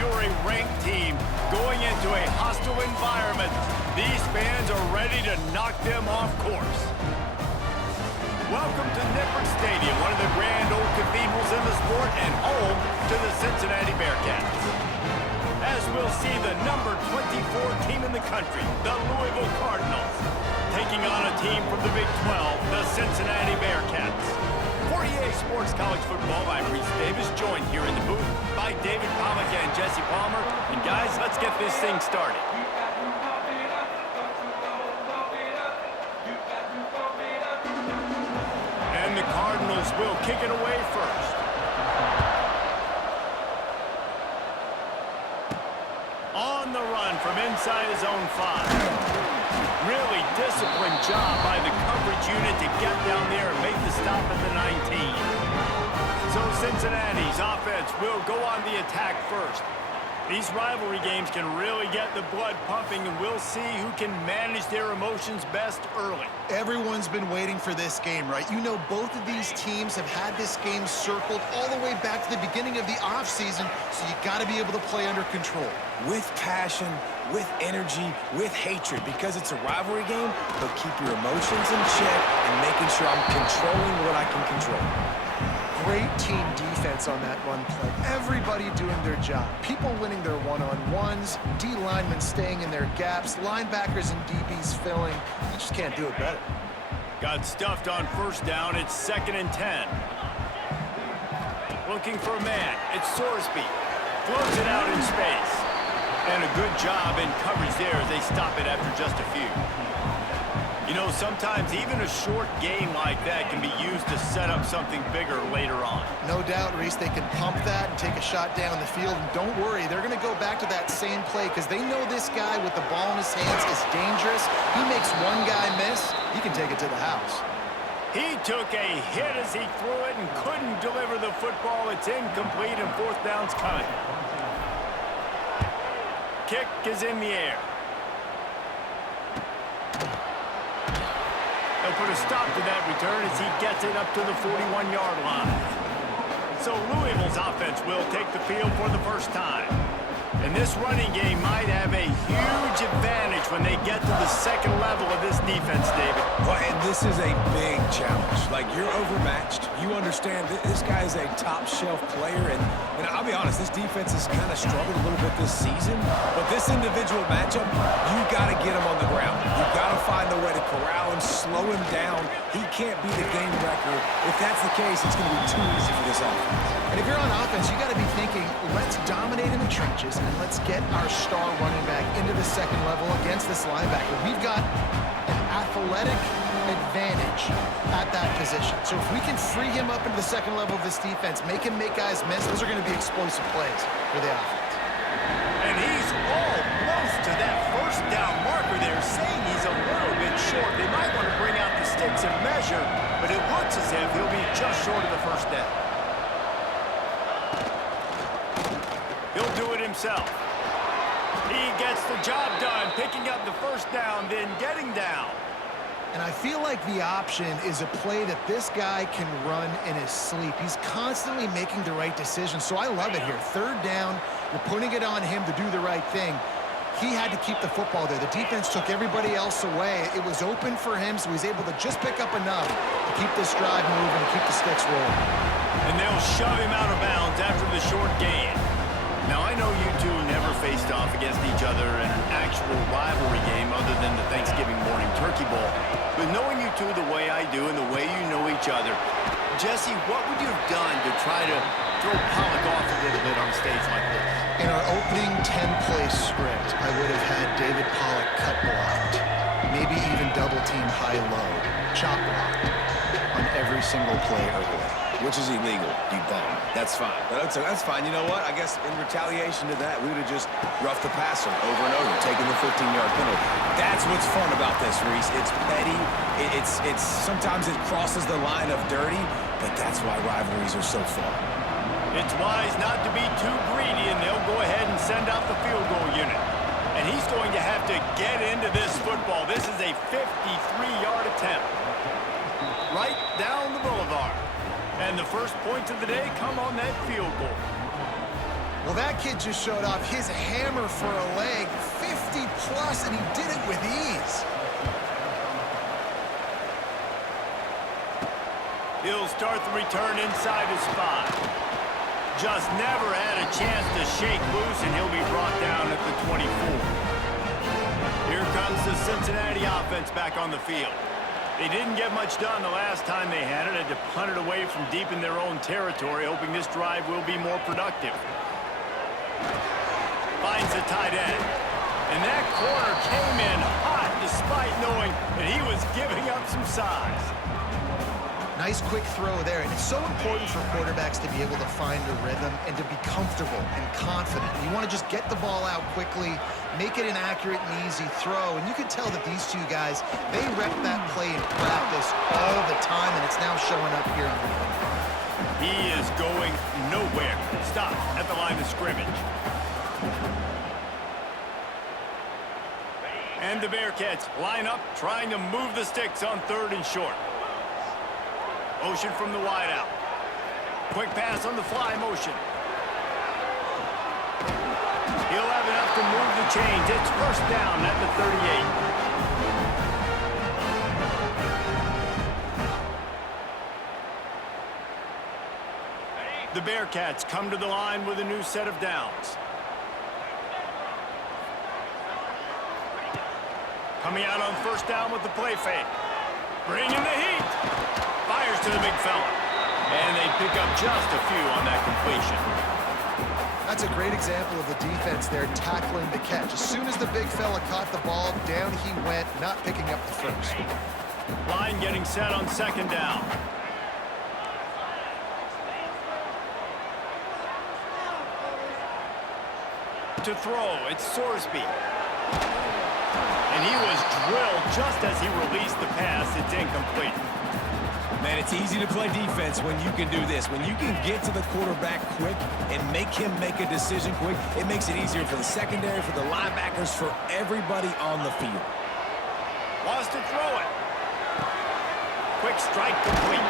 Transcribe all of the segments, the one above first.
you're a ranked team going into a hostile environment, these fans are ready to knock them off course. Welcome to Nippert Stadium, one of the grand old cathedrals in the sport and home to the Cincinnati Bearcats. As we'll see the number 24 team in the country, the Louisville Cardinals, taking on a team from the Big 12, the Cincinnati Bearcats. For EA Sports College Football, I'm Reese Davis, joined here in the booth by David Pollock and Jesse Palmer. And guys, let's get this thing started. And the Cardinals will kick it away first. On the run from inside his own 5. Really disciplined job by the coverage unit to get down there and make the stop at the 19. So Cincinnati's offense will go on the attack first. These rivalry games can really get the blood pumping, and we'll see who can manage their emotions best early. Everyone's been waiting for this game, right? You know, both of these teams have had this game circled all the way back to the beginning of the offseason, so you got to be able to play under control. With passion, with energy, with hatred, because it's a rivalry game, but keep your emotions in check and making sure I'm controlling what I can control. Great team defense on that run play. Everybody doing their job. People winning their one-on-ones, D linemen staying in their gaps, linebackers and DBs filling. You just can't do it better. Got stuffed on first down. It's 2nd and 10. Looking for a man. It's Sorsby. Throws it out in space. And a good job in coverage there as they stop it after just a few. You know, sometimes even a short game like that can be used to set up something bigger later on. No doubt, Reese, they can pump that and take a shot down the field. And don't worry, they're going to go back to that same play because they know this guy with the ball in his hands is dangerous. He makes one guy miss, he can take it to the house. He took a hit as he threw it and couldn't deliver the football. It's incomplete and 4th down's coming. Kick is in the air. They'll put a stop to that return as he gets it up to the 41-yard line. So Louisville's offense will take the field for the first time. And this running game might have a huge advantage when they get to the second level of this defense, David. Well, and this is a big challenge. Like, you're overmatched. You understand this guy is a top-shelf player. And I'll be honest, this defense has kind of struggled a little bit this season. But this individual matchup, you got to get him on the ground. You've got to find a way to corral him, slow him down. He can't be the game record. If that's the case, it's going to be too easy for this offense. And if you're on offense, you got to be thinking, let's dominate in the trenches and let's get our star running back into the second level against this linebacker. We've got an athletic advantage at that position. So if we can free him up into the second level of this defense, make him make guys miss, those are going to be explosive plays for the offense. And he's almost to that first down marker there, saying he's a little bit short. They might want to bring out the sticks and measure, but it looks as if he'll be just short of the first down. He'll do it himself. He gets the job done, picking up the first down, then getting down. And I feel like the option is a play that this guy can run in his sleep. He's constantly making the right decision, so I love it here. 3rd down, you're putting it on him to do the right thing. He had to keep the football there. The defense took everybody else away. It was open for him, so he's able to just pick up enough to keep this drive moving and keep the sticks rolling. And they'll shove him out of bounds after the short gain. Now, I know you two never faced off against each other in an actual rivalry game other than the Thanksgiving morning turkey bowl. But knowing you two the way I do and the way you know each other, Jesse, what would you have done to try to throw Pollock off a little bit on a stage like this? In our opening 10-play script, I would have had David Pollock cut blocked, maybe even double-team high-low, chop blocked on every single play early. Which is illegal, you bum. That's fine. That's fine. You know what? I guess in retaliation to that, we would have just roughed the passer over and over, taking the 15-yard penalty. That's what's fun about this, Reese. It's petty. It's sometimes it crosses the line of dirty, but that's why rivalries are so fun. It's wise not to be too greedy, and they'll go ahead and send out the field goal unit. And he's going to have to get into this football. This is a 53-yard attempt. Right down the boulevard. And the first points of the day come on that field goal. Well, that kid just showed off his hammer for a leg, 50-plus, and he did it with ease. He'll start the return inside his spot. Just never had a chance to shake loose, and he'll be brought down at the 24. Here comes the Cincinnati offense back on the field. They didn't get much done the last time they had it. Had to punt it away from deep in their own territory, hoping this drive will be more productive. Finds the tight end. And that corner came in hot despite knowing that he was giving up some size. Nice quick throw there. And it's so important for quarterbacks to be able to find a rhythm and to be comfortable and confident. You want to just get the ball out quickly, make it an accurate and easy throw. And you can tell that these two guys, they rep that play in practice all the time, and it's now showing up here on the field. He is going nowhere. Stop at the line of scrimmage. And the Bearcats line up, trying to move the sticks on 3rd and short. Motion from the wideout. Quick pass on the fly motion. He'll have enough to move the chains. It's first down at the 38. The Bearcats come to the line with a new set of downs. Coming out on first down with the play fake. Bringing the heat. Fires to the big fella. And they pick up just a few on that completion. That's a great example of the defense there tackling the catch. As soon as the big fella caught the ball, down he went, not picking up the first. Line getting set on 2nd down. To throw, it's Sorsby. And he was drilled just as he released the pass. It's incomplete. Man, it's easy to play defense when you can do this. When you can get to the quarterback quick and make him make a decision quick, it makes it easier for the secondary, for the linebackers, for everybody on the field. Wants to throw it. Quick strike complete.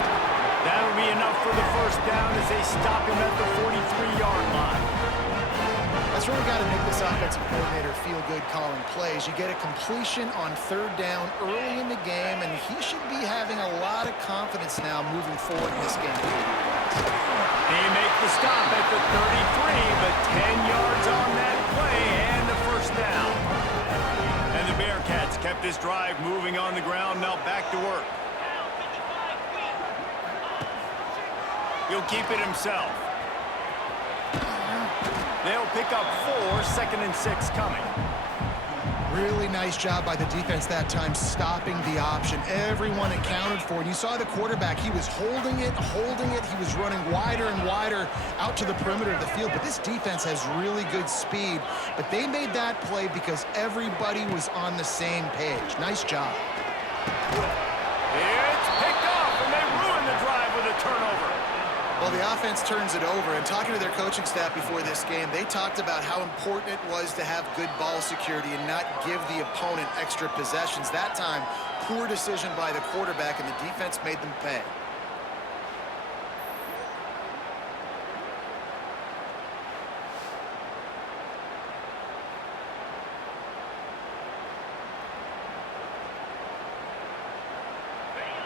That'll be enough for the first down as they stop him at the 43-yard line. That's really got to make this offensive coordinator feel good calling plays. You get a completion on 3rd down early in the game, and he should be having a lot of confidence now moving forward in this game. They make the stop at the 33, but 10 yards on that play and the first down. And the Bearcats kept this drive moving on the ground, now back to work. He'll keep it himself. They'll pick up 4, 2nd and 6 coming. Really nice job by the defense that time, stopping the option. Everyone accounted for it. You saw the quarterback. He was holding it. He was running wider and wider out to the perimeter of the field. But this defense has really good speed. But they made that play because everybody was on the same page. Nice job. It's picked off, and they ruin the drive with a turnover. Well, the offense turns it over, and talking to their coaching staff before this game, they talked about how important it was to have good ball security and not give the opponent extra possessions. That time, poor decision by the quarterback, and the defense made them pay.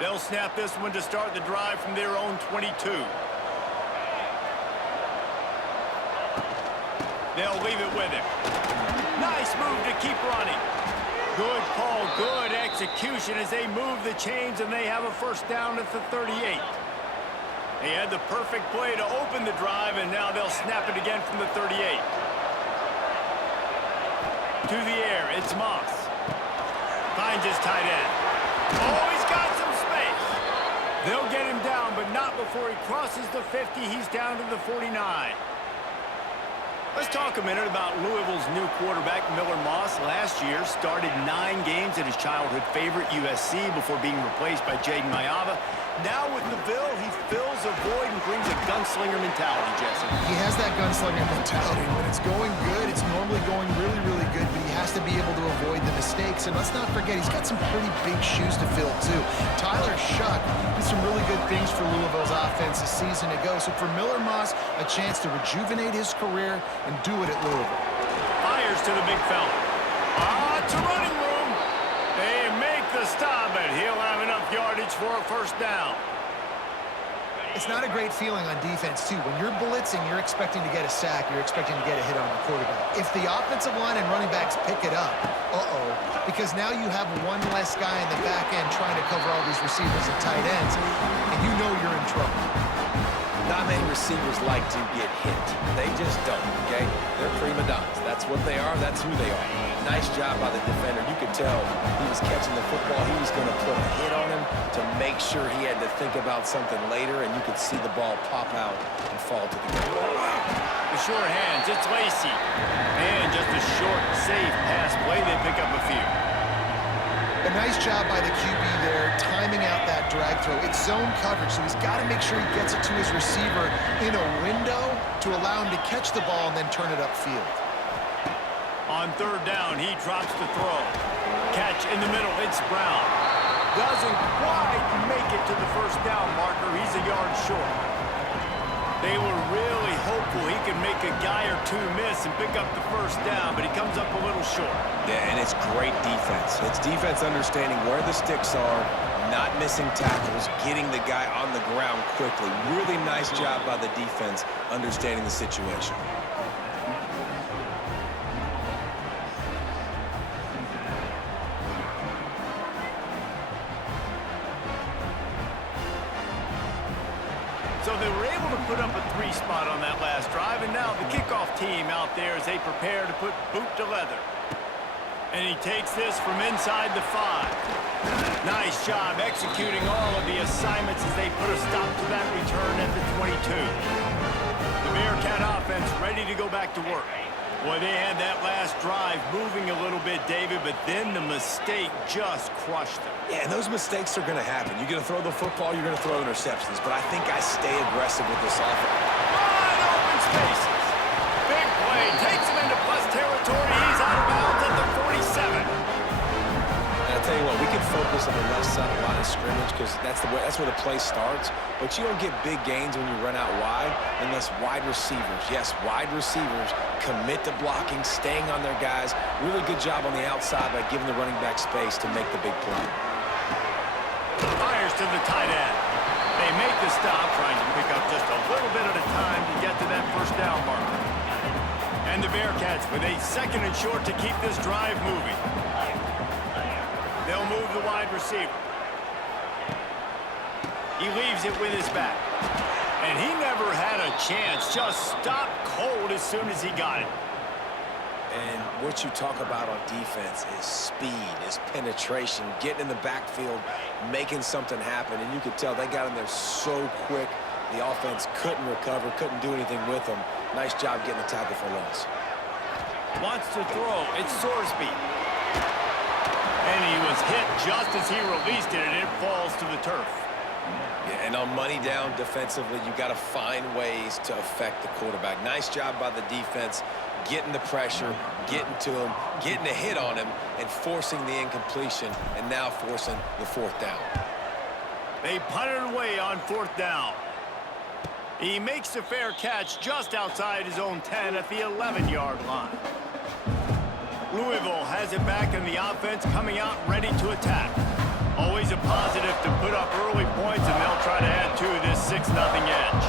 They'll snap this one to start the drive from their own 22. They'll leave it with him. Nice move to keep running. Good call, good execution as they move the chains, and they have a first down at the 38. They had the perfect play to open the drive, and now they'll snap it again from the 38. To the air, it's Moss. Finds his tight end. Oh, he's got some space. They'll get him down, but not before he crosses the 50. He's down to the 49. Let's talk a minute about Louisville's new quarterback, Miller Moss. Last year, started 9 games at his childhood favorite, USC, before being replaced by Jaden Mayava. Now with Louisville, he fills a void and brings a gunslinger mentality, Jesse. He has that gunslinger mentality. When it's going good, it's normally going really, really good, but he has to be able to avoid the mistakes. And let's not forget, he's got some pretty big shoes to fill, too. Tyler Shuck did some really good things for Louisville's offense this season ago. So for Miller Moss, a chance to rejuvenate his career and do it at Louisville. Fires to the big fella. To running room. They make the stop, and he'll have enough yardage for a first down. It's not a great feeling on defense, too. When you're blitzing, you're expecting to get a sack. You're expecting to get a hit on the quarterback. If the offensive line and running backs pick it up, because now you have one less guy in the back end trying to cover all these receivers and tight ends, and you know you're in trouble. Not many receivers like to get hit. They just don't, okay? They're prima donnas. That's what they are. That's who they are. Nice job by the defender. You could tell he was catching the football. He was going to put a hit on him to make sure he had to think about something later, and you could see the ball pop out and fall to the ground. The short hands, it's Lacey. And just a short, safe pass play. They pick up a few. A nice job by the QB there, timing out that drag throw. It's zone coverage, so he's got to make sure he gets it to his receiver in a window to allow him to catch the ball and then turn it upfield. On third down, he drops the throw. Catch in the middle, it's Brown. Doesn't quite make it to the first down marker. He's a yard short. They were really hopeful he could make a guy or two miss and pick up the first down, but he comes up a little short. Yeah, and it's great defense. It's defense understanding where the sticks are, not missing tackles, getting the guy on the ground quickly. Really nice job by the defense understanding the situation. So they were able to put up a 3 spot on that last drive, and now the kickoff team out there as they prepare to put boot to leather. And he takes this from inside the 5. Nice job executing all of the assignments as they put a stop to that return at the 22. The Bearcat offense ready to go back to work. Boy, they had that last drive moving a little bit, David, but then the mistake just crushed them. Yeah, and those mistakes are going to happen. You're going to throw the football, you're going to throw interceptions, but I think I stay aggressive with this offense. Wide open spaces. Big play. Takes him into plus territory. He's out of bounds at the 47. And I'll tell you what, we can focus on the left side of the line of scrimmage because that's where the play starts. But you don't get big gains when you run out wide unless wide receivers, yes, wide receivers, commit to blocking, staying on their guys. Really good job on the outside by giving the running back space to make the big play. Fires to the tight end. They make the stop, trying to pick up just a little bit at a time to get to that first down marker. And the Bearcats with a 2nd and short to keep this drive moving. They'll move the wide receiver. He leaves it with his back. And he never had a chance. Just stopped cold as soon as he got it. And what you talk about on defense is speed, is penetration, getting in the backfield, making something happen. And you could tell they got in there so quick. The offense couldn't recover, couldn't do anything with them. Nice job getting the tackle for loss. Wants to throw. It's Sorsby. And he was hit just as he released it, and it falls to the turf. Yeah, and on money down defensively, you got to find ways to affect the quarterback. Nice job by the defense, getting the pressure, getting to him, getting a hit on him, and forcing the incompletion, and now forcing the 4th down. They punt it away on 4th down. He makes a fair catch just outside his own 10 at the 11-yard line. Louisville has it back in the offense, coming out ready to attack. Always a positive to put up early points, and they'll try to add to this 6-0 edge.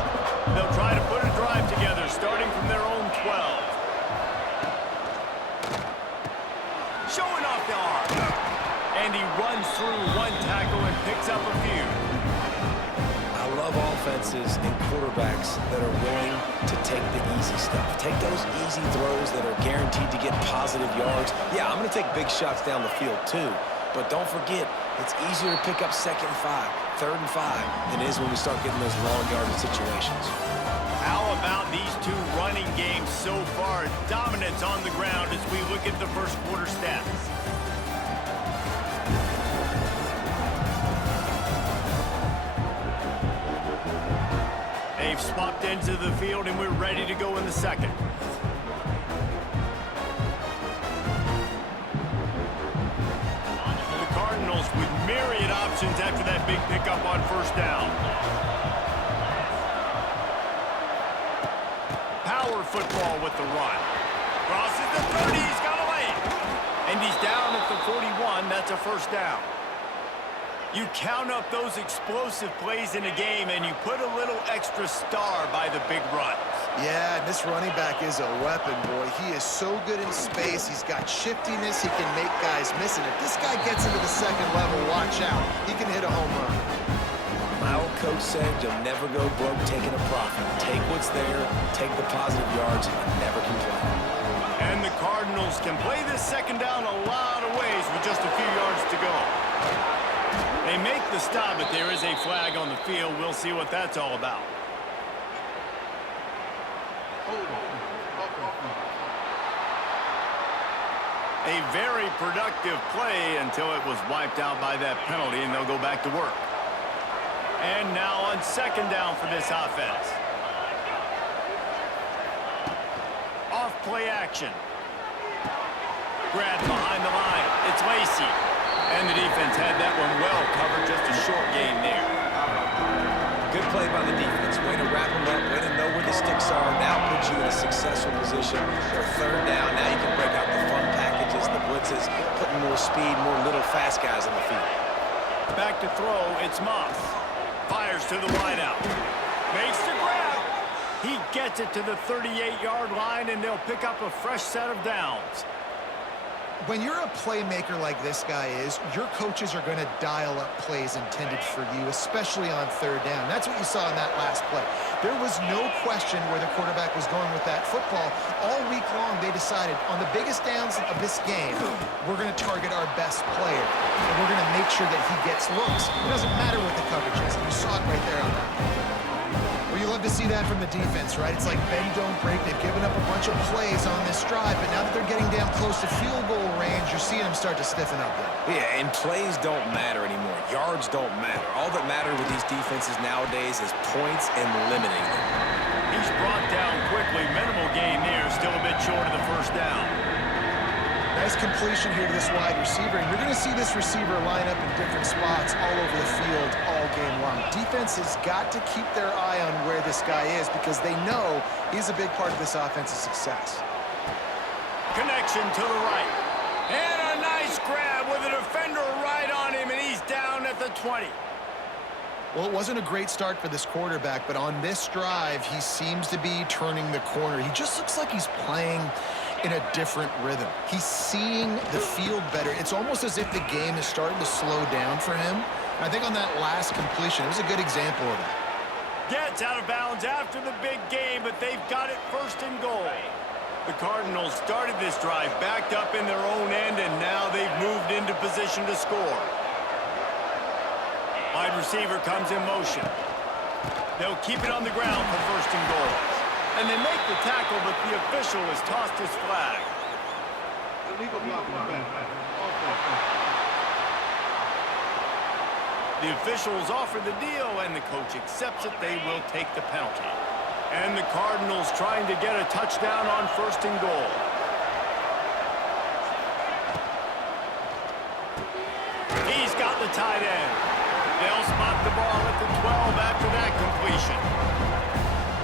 They'll try to put a drive together, starting from their own 12. Showing off the arm. And he runs through one tackle and picks up a few. I love offenses and quarterbacks that are willing to take the easy stuff. Take those easy throws that are guaranteed to get positive yards. Yeah, I'm going to take big shots down the field too. But don't forget, it's easier to pick up 2nd and 5, 3rd and 5 than it is when we start getting those long yardage situations. How about these two running games so far? Dominance on the ground as we look at the first quarter stats. They've swapped into the field, and we're ready to go in the second. The Cardinals with myriad options after that big pickup on first down. Power football with the run. Crosses the 30, he's got away. And he's down at the 41, that's a first down. You count up those explosive plays in a game, and you put a little extra star by the big runs. Yeah, this running back is a weapon, boy. He is so good in space. He's got shiftiness. He can make guys miss. And if this guy gets into the second level, watch out. He can hit a home run. My old coach said you'll never go broke taking a profit. Take what's there, take the positive yards, and never complain. And the Cardinals can play this second down a lot of ways with just a few yards to go. They make the stop, but there is a flag on the field. We'll see what that's all about. A very productive play until it was wiped out by that penalty, and they'll go back to work. And now on second down for this offense. Off play action. Grab behind the line. It's Lacy. And the defense had that one well covered, just a short gain there. Good play by the defense. Way to wrap them up, way to know where the sticks are. Now puts you in a successful position for third down. Now you can break out the fun packages, the blitzes, putting more speed, more little fast guys on the field. Back to throw, it's Moss. Fires to the wideout. Makes the grab. He gets it to the 38-yard line, and they'll pick up a fresh set of downs. When you're a playmaker like this guy is, your coaches are going to dial up plays intended for you, especially on third down. That's what you saw in that last play. There was no question where the quarterback was going with that football. All week long, they decided on the biggest downs of this game, we're going to target our best player, and we're going to make sure that he gets looks. It doesn't matter what the coverage is. You saw it right there on that. Well, you love to see that from the defense, right? It's like bend, don't break. They've given up a bunch of plays on this drive, but now that they're getting down close to field goal range, you're seeing them start to stiffen up there. Yeah, and plays don't matter anymore. Yards don't matter. All that matters with these defenses nowadays is points and limiting them. He's brought down quickly. Minimal gain there. Still a bit short of the first down. Nice completion here to this wide receiver. And you're going to see this receiver line up in different spots all over the field all game long. Defense has got to keep their eye on where this guy is because they know he's a big part of this offense's success. Connection to the right. And a nice grab with a defender right on him, and he's down at the 20. Well, it wasn't a great start for this quarterback, but on this drive, he seems to be turning the corner. He just looks like he's playing in a different rhythm. He's seeing the field better. It's almost as if the game is starting to slow down for him. I think on that last completion, it was a good example of that. Gets out of bounds after the big game, but they've got it first and goal. The Cardinals started this drive backed up in their own end, and now they've moved into position to score. Wide receiver comes in motion. They'll keep it on the ground for first and goal. And they make the tackle, but the official has tossed his flag. The officials offer the deal, and the coach accepts it. They will take the penalty. And the Cardinals trying to get a touchdown on first and goal. He's got the tight end. They'll spot the ball at the 12 after that completion.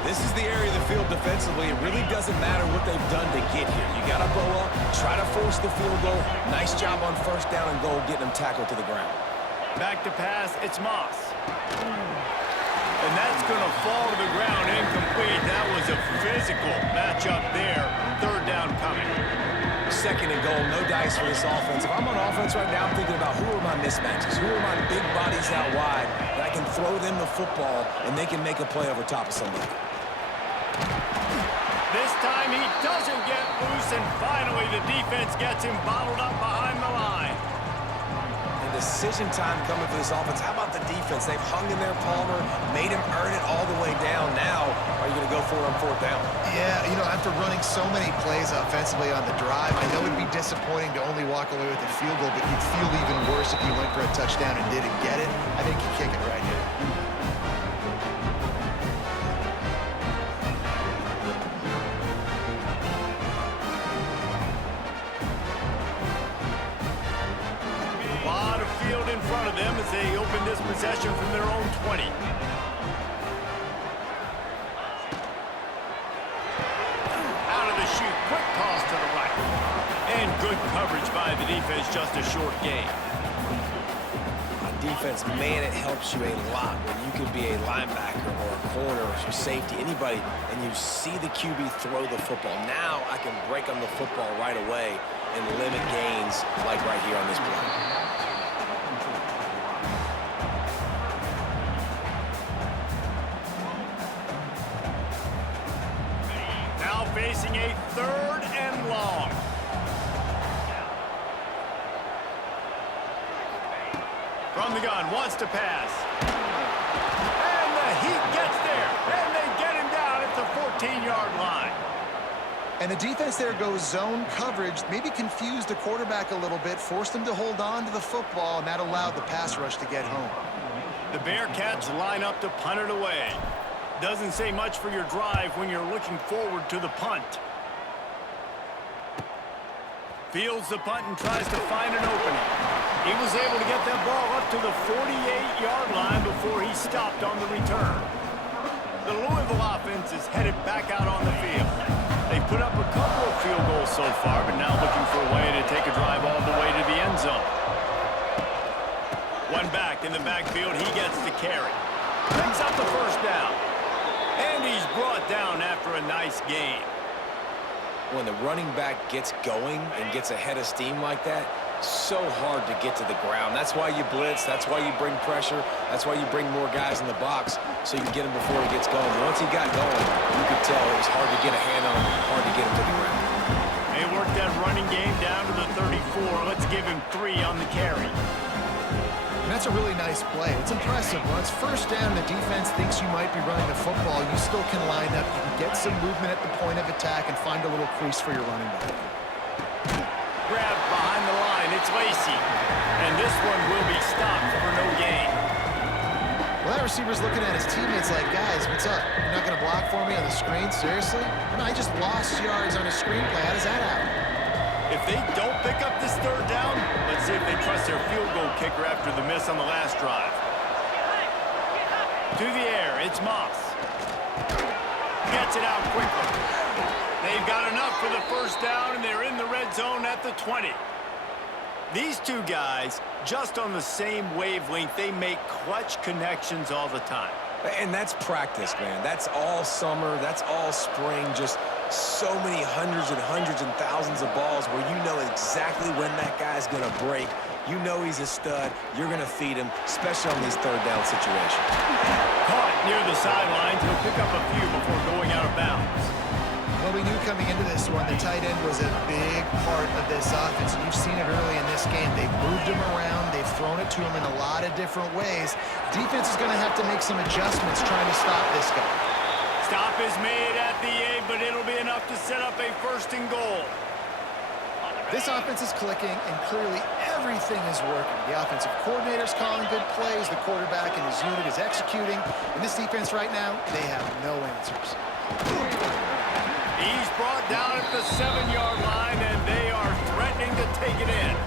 This is the area of the field defensively. It really doesn't matter what they've done to get here. You got to blow up, try to force the field goal. Nice job on first down and goal, getting them tackled to the ground. Back to pass, it's Moss. And that's going to fall to the ground, incomplete. That was a physical matchup there. Third down coming. Second and goal, no dice for this offense. If I'm on offense right now, I'm thinking about who are my mismatches? Who are my big bodies out wide that I can throw them the football and they can make a play over top of somebody. This time he doesn't get loose, and finally the defense gets him bottled up behind the line. And decision time coming for this offense. How about the defense? They've hung in there, Palmer, made him earn it all the way down. Now, are you going to go for it on fourth down? Yeah, you know, after running so many plays offensively on the drive, I know it'd be disappointing to only walk away with a field goal, but you'd feel even worse if you went for a touchdown and didn't get it. I think you kick it right here. possession from their own 20. Out of the chute, quick toss to the right. And good coverage by the defense, just a short gain. Defense, man, it helps you a lot when you can be a linebacker or a corner or safety, anybody, and you see the QB throw the football. Now I can break on the football right away and limit gains like right here on this play. Now facing a 3rd and long. From the gun, wants to pass. And the heat gets there. And they get him down at the 14-yard line. And the defense there goes zone coverage, maybe confused the quarterback a little bit, forced him to hold on to the football, and that allowed the pass rush to get home. The Bearcats line up to punt it away. Doesn't say much for your drive when you're looking forward to the punt. Fields the punt and tries to find an opening. He was able to get that ball up to the 48-yard line before he stopped on the return. The Louisville offense is headed back out on the field. They've put up a couple of field goals so far, but now looking for a way to take a drive all the way to the end zone. One back in the backfield, he gets the carry. Picks up the first down. And he's brought down after a nice gain. When the running back gets going and gets ahead of steam like that, so hard to get to the ground. That's why you blitz. That's why you bring pressure. That's why you bring more guys in the box so you can get him before he gets going. Once he got going, you could tell it was hard to get a hand on him, hard to get him to the ground. They worked that running game down to the 34. Let's give him 3 on the carry. And that's a really nice play. It's impressive. When it's first down, the defense thinks you might be running the football. You still can line up. You can get some movement at the point of attack and find a little crease for your running back. Grab behind the line. It's Lacey. And this one will be stopped for no gain. Well, that receiver's looking at his teammates like, guys, what's up? You're not going to block for me on the screen? Seriously? No, I just lost yards on a screenplay. How does that happen? If they don't pick up this 3rd down, let's see if they trust their field goal kicker after the miss on the last drive. To the air, it's Moss. Gets it out quickly. They've got enough for the first down, and they're in the red zone at the 20. These two guys, just on the same wavelength, they make clutch connections all the time. And that's practice, man. That's all summer. That's all spring. Just so many hundreds and thousands of balls where you know exactly when that guy's going to break. You know he's a stud. You're going to feed him, especially on these 3rd down situations. Caught near the sidelines. He'll pick up a few before going out of bounds. Well, we knew coming into this one, the tight end was a big part of this offense. You've seen it early in this game. They've moved him around. They've thrown it to him in a lot of different ways. Defense is going to have to make some adjustments trying to stop this guy. Stop is made at the 8, but it'll be enough to set up a 1st and goal. This offense is clicking, and clearly everything is working. The offensive coordinator's calling good plays. The quarterback and his unit is executing. And this defense right now, they have no answers. He's brought down at the 7-yard line, and they are threatening to take it in.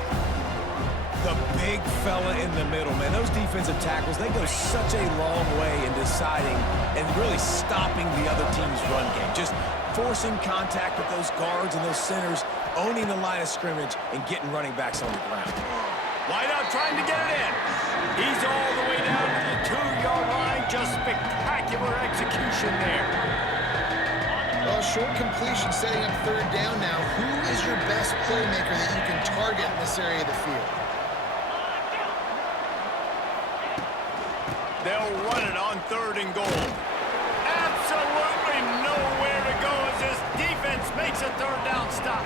The big fella in the middle, man. Those defensive tackles, they go such a long way in deciding and really stopping the other team's run game. Just forcing contact with those guards and those centers, owning the line of scrimmage, and getting running backs on the ground. Wideout trying to get it in. He's all the way down to the 2-yard line. Just spectacular execution there. Well, short completion setting up 3rd down now. Who is your best playmaker that you can target in this area of the field? They'll run it on 3rd and goal. Absolutely nowhere to go as this defense makes a 3rd down stop.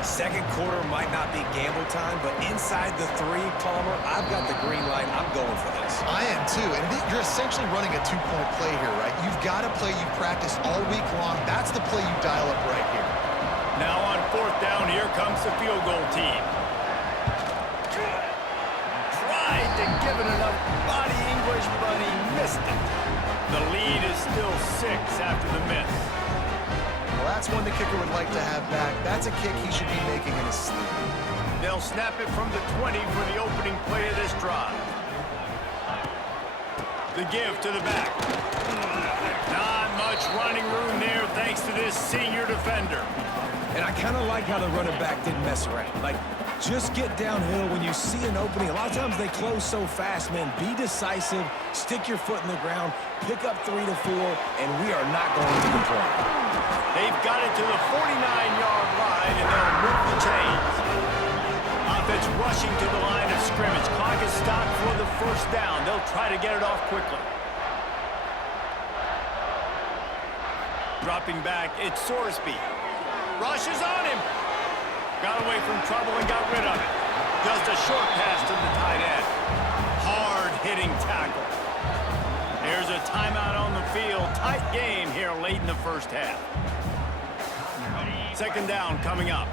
Second quarter might not be gamble time, but inside the 3, Palmer, I've got the green light. I'm going for this. I am too, and you're essentially running a 2-point play here, right? You've got a play you practice all week long. That's the play you dial up right here. Now on 4th down, here comes the field goal team. Tried to give it enough body English, but he missed it. The lead is still 6 after the miss. Well, that's one the kicker would like to have back. That's a kick he should be making in his sleep. They'll snap it from the 20 for the opening play of this drive. The give to the back. Not much running room there thanks to this senior defender. And I kind of like how the running back didn't mess around. Like, just get downhill when you see an opening. A lot of times they close so fast, man. Be decisive, stick your foot in the ground, pick up 3 to 4, and we are not going to complain. They've got it to the 49-yard line, and they'll move the chains. Offense rushing to the line of scrimmage. Clock is stopped for the first down. They'll try to get it off quickly. Dropping back, it's Sorsby. Rushes on him. Got away from trouble and got rid of it. Just a short pass to the tight end. Hard-hitting tackle. There's a timeout on the field. Tight game here late in the first half. Second down coming up.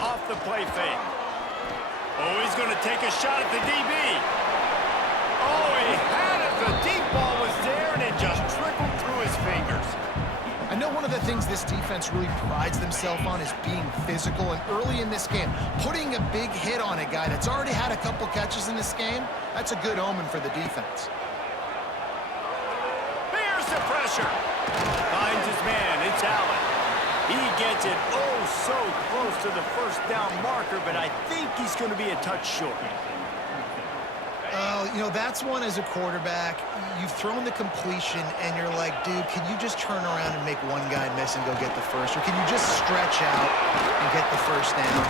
Off the play fake. Oh, he's going to take a shot at the DB. Oh, he had it. The deep ball was there, and it just trickled through his fingers. I know one of the things this defense really prides themselves on is being physical, and early in this game, putting a big hit on a guy that's already had a couple catches in this game, that's a good omen for the defense. Here's the pressure. Finds his man. It's Allen. He gets it so close to the first down marker, but I think he's going to be a touch short. You know, that's one as a quarterback. You've thrown the completion, and you're like, dude, can you just turn around and make one guy miss and go get the first? Or can you just stretch out and get the first down?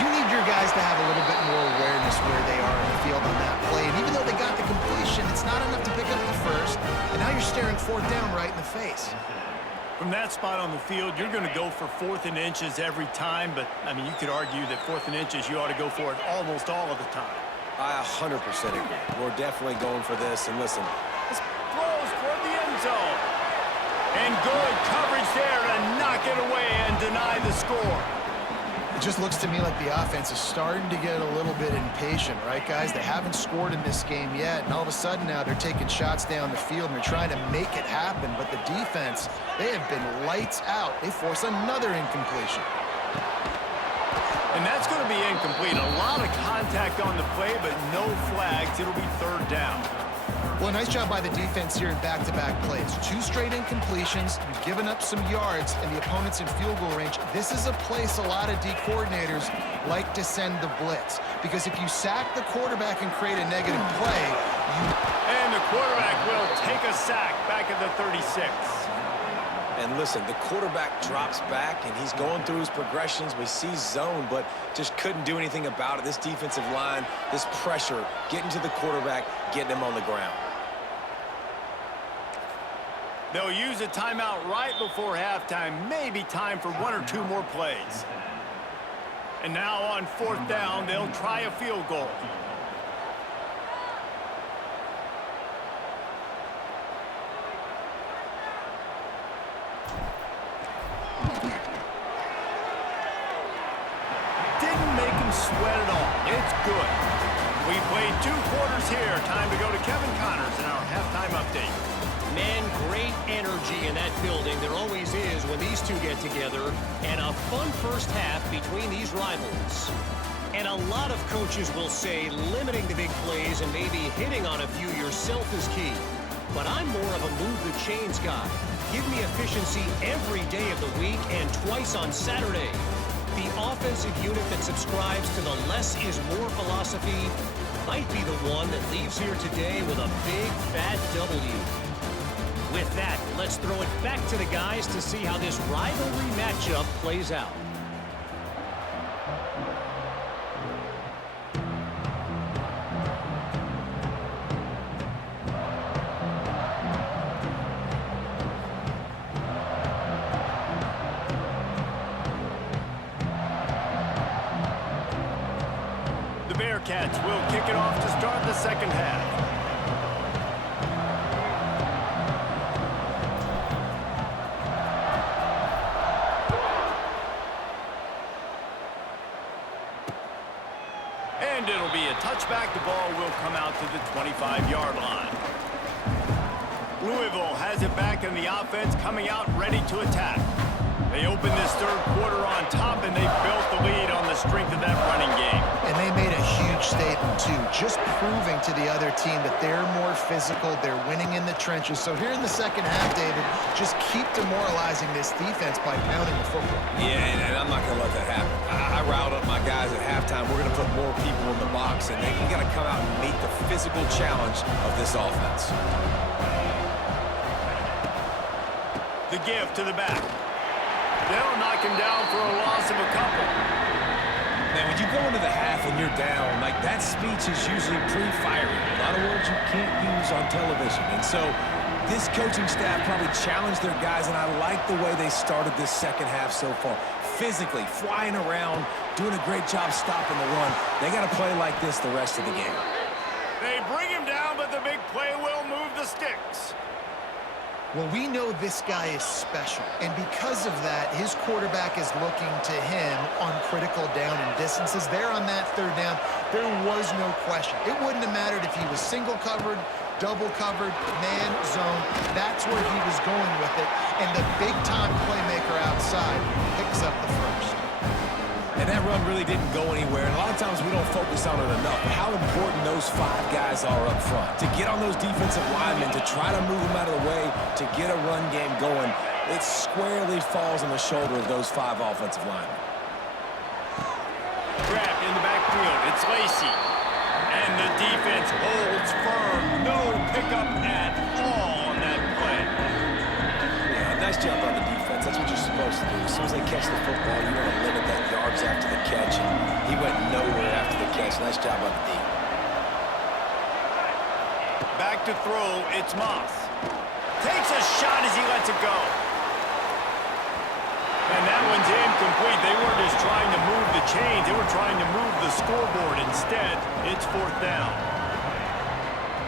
You need your guys to have a little bit more awareness where they are in the field on that play. And even though they got the completion, it's not enough to pick up the first. And now you're staring fourth down right in the face. From that spot on the field, you're going to go for 4th and inches every time. But, I mean, you could argue that 4th and inches, you ought to go for it almost all of the time. I 100% agree. We're definitely going for this. And listen, this throws toward the end zone. And good coverage there to knock it away and deny the score. It just looks to me like the offense is starting to get a little bit impatient, right, guys? They haven't scored in this game yet, and all of a sudden now they're taking shots down the field and they're trying to make it happen. But the defense, they have been lights out. They force another incompletion. And that's going to be incomplete. A lot of contact on the play, but no flags. It'll be 3rd down. Well, nice job by the defense here in back-to-back plays. 2 straight incompletions. You've given up some yards, and the opponent's in field goal range. This is a place a lot of D coordinators like to send the blitz. Because if you sack the quarterback and create a negative play, And the quarterback will take a sack back at the 36. and listen, the quarterback drops back, and he's going through his progressions. We see zone, but just couldn't do anything about it. This defensive line, this pressure, getting to the quarterback, getting him on the ground. They'll use a timeout right before halftime. Maybe time for 1 or 2 more plays. And now on 4th down, they'll try a field goal. Didn't make him sweat at all. It's good. We played 2 quarters here. Time to go to Kevin Connors in our halftime update. Man, great energy in that building. There always is when these two get together. And a fun first half between these rivals. And a lot of coaches will say limiting the big plays and maybe hitting on a few yourself is key. But I'm more of a move the chains guy. Give me efficiency every day of the week and twice on Saturday. The offensive unit that subscribes to the less is more philosophy might be the one that leaves here today with a big fat W. With that, let's throw it back to the guys to see how this rivalry matchup plays out. The Bearcats will kick it off to start the second half. And it'll be a touchback. The ball will come out to the 25-yard line. Louisville has it back in the offense, coming out ready to attack. They opened this third quarter on top, and they built the lead on the strength of that running game. And they made a huge statement, too, just proving to the other team that they're more physical, they're winning in the trenches. So here in the second half, David, just keep demoralizing this defense by pounding the football. Yeah, and I'm not going to let that happen. I riled up my guys at halftime. We're going to put more people in the box, and they got to come out and meet the physical challenge of this offense. The give to the back. They'll knock him down for a loss of a couple. Man, when you go into the half and you're down, like, that speech is usually pre-fiery. A lot of words you can't use on television. And so this coaching staff probably challenged their guys, and I like the way they started this second half so far. Physically, flying around, doing a great job stopping the run. They got to play like this the rest of the game. They bring him down, but the big play will move the sticks. Well, we know this guy is special, and because of that, his quarterback is looking to him on critical down and distances. There on that third down, there was no question. It wouldn't have mattered if he was single covered, double covered, man, zone. That's where he was going with it, and the big-time playmaker outside picks up the first. And that run really didn't go anywhere. And a lot of times we don't focus on it enough. But how important those 5 guys are up front. To get on those defensive linemen, to try to move them out of the way, to get a run game going, it squarely falls on the shoulder of those 5 offensive linemen. Trapped in the backfield, it's Lacey. And the defense holds firm. No pickup at all on that play. Yeah, nice job on the defense. That's what you're supposed to do. As soon as they catch the football, you want to limit that yards after the catch. And he went nowhere after the catch. Nice job on the D. Back to throw, it's Moss. Takes a shot as he lets it go. And that one's incomplete. They weren't just trying to move the chains. They were trying to move the scoreboard. Instead, it's 4th down.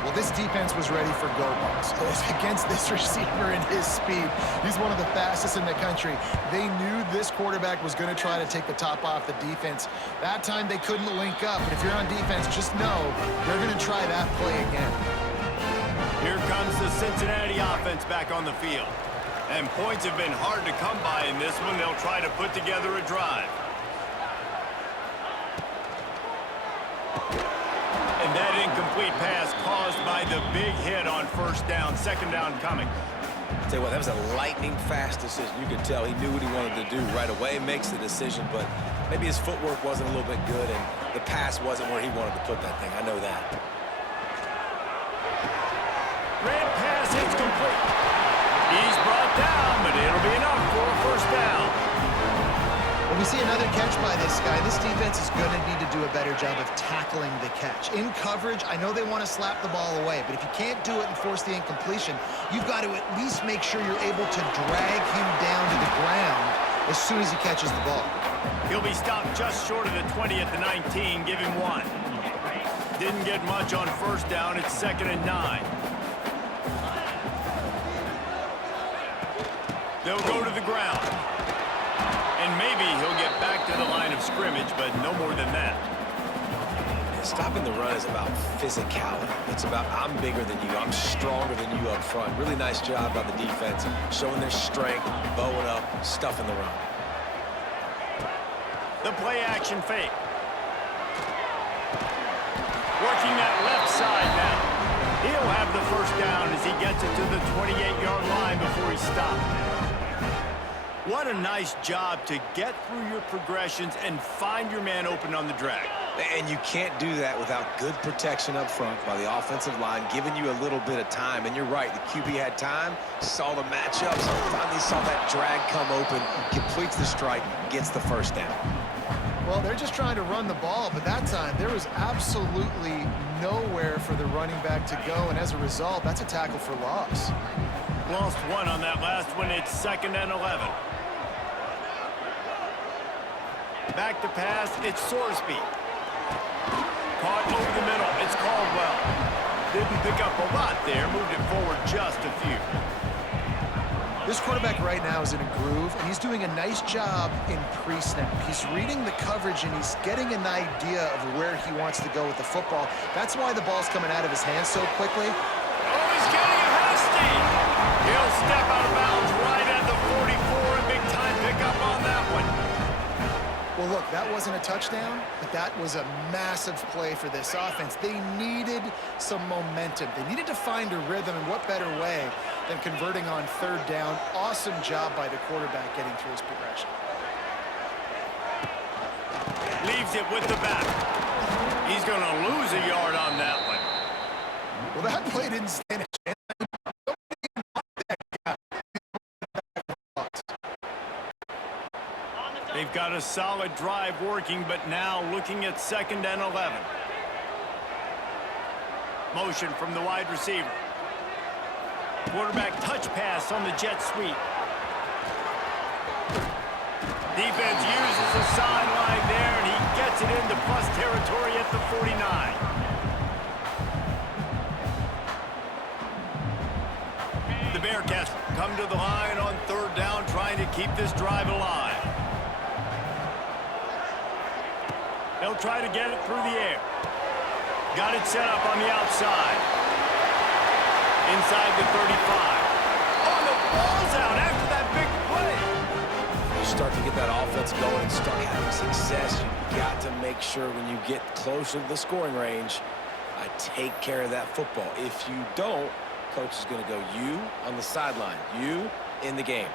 Well, this defense was ready for go-balls. Against this receiver and his speed, he's one of the fastest in the country. They knew this quarterback was going to try to take the top off the defense. That time they couldn't link up, but if you're on defense, just know they're going to try that play again. Here comes the Cincinnati offense back on the field. And points have been hard to come by in this one. They'll try to put together a drive. And that incomplete pass caused by the big hit on 1st down, 2nd down coming. Tell you what, that was a lightning-fast decision. You could tell he knew what he wanted to do right away, makes the decision, but maybe his footwork wasn't a little bit good, and the pass wasn't where he wanted to put that thing. I know that. Red pass, it's complete. He's brought down, but it'll be enough for a 1st down. When we see another catch by this guy, this defense is going to need to do a better job of tackling the catch. In coverage, I know they want to slap the ball away, but if you can't do it and force the incompletion, you've got to at least make sure you're able to drag him down to the ground as soon as he catches the ball. He'll be stopped just short of the 20 at the 19, give him 1. Didn't get much on 1st down, it's 2nd and 9. They'll go to the ground. And maybe he'll get back to the line of scrimmage, but no more than that. Stopping the run is about physicality. It's about I'm bigger than you, I'm stronger than you up front. Really nice job by the defense, showing their strength, bowing up, stuffing the run. The play action fake. Working that left side now. He'll have the 1st down as he gets it to the 28-yard line before he's stopped. What a nice job to get through your progressions and find your man open on the drag. And you can't do that without good protection up front by the offensive line, giving you a little bit of time. And you're right, the QB had time, saw the matchups, finally saw that drag come open, completes the strike, gets the 1st down. Well, they're just trying to run the ball, but that time there was absolutely nowhere for the running back to go, and as a result, that's a tackle for loss. Lost 1 on that last one. It's 2nd and 11. Back to pass, it's Sorsby. Caught over the middle, it's Caldwell. Didn't pick up a lot there, moved it forward just a few. This quarterback right now is in a groove, and he's doing a nice job in pre-snap. He's reading the coverage, and he's getting an idea of where he wants to go with the football. That's why the ball's coming out of his hands so quickly. Oh, he's getting a hasty. He'll step out of bounds right at the 44, a big-time pickup. look, that wasn't a touchdown, but that was a massive play for this offense. They needed some momentum. They needed to find a rhythm, and what better way than converting on third down. Awesome job by the quarterback getting through his progression. Leaves it with the back. He's going to lose a yard on that one. Well, that play didn't stand a chance. They've got a solid drive working, but now looking at 2nd and 11. Motion from the wide receiver. Quarterback touch pass on the jet sweep. Defense uses the sideline there, and he gets it into plus territory at the 49. The Bearcats come to the line on third down, trying to keep this drive alive. They'll try to get it through the air. Got it set up on the outside. Inside the 35. Oh, the ball's out after that big play. You start to get that offense going and start having success. You've got to make sure when you get closer to the scoring range, I take care of that football. If you don't, coach is going to go you on the sideline, you in the game.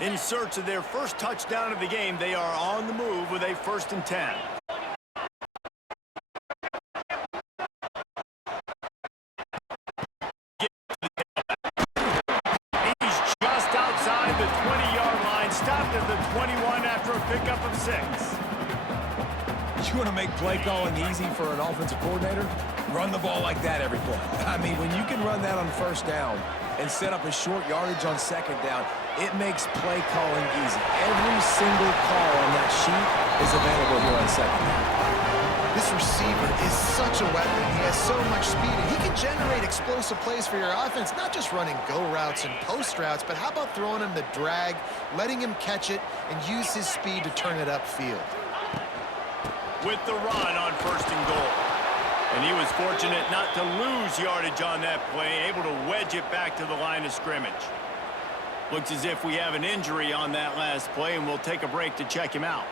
In search of their first touchdown of the game, they are on the move with a 1st and 10. He's just outside the 20-yard line, stopped at the 21 after a pickup of 6. You want to make play calling easy for an offensive coordinator? Run the ball like that every play. I mean, when you can run that on 1st down and set up a short yardage on 2nd down, it makes play calling easy. Every single call on that sheet is available here on 2nd down. This receiver is such a weapon. He has so much speed, and he can generate explosive plays for your offense, not just running go routes and post routes, but how about throwing him the drag, letting him catch it, and use his speed to turn it upfield. With the run on 1st and goal. And he was fortunate not to lose yardage on that play, able to wedge it back to the line of scrimmage. Looks as if we have an injury on that last play, and we'll take a break to check him out.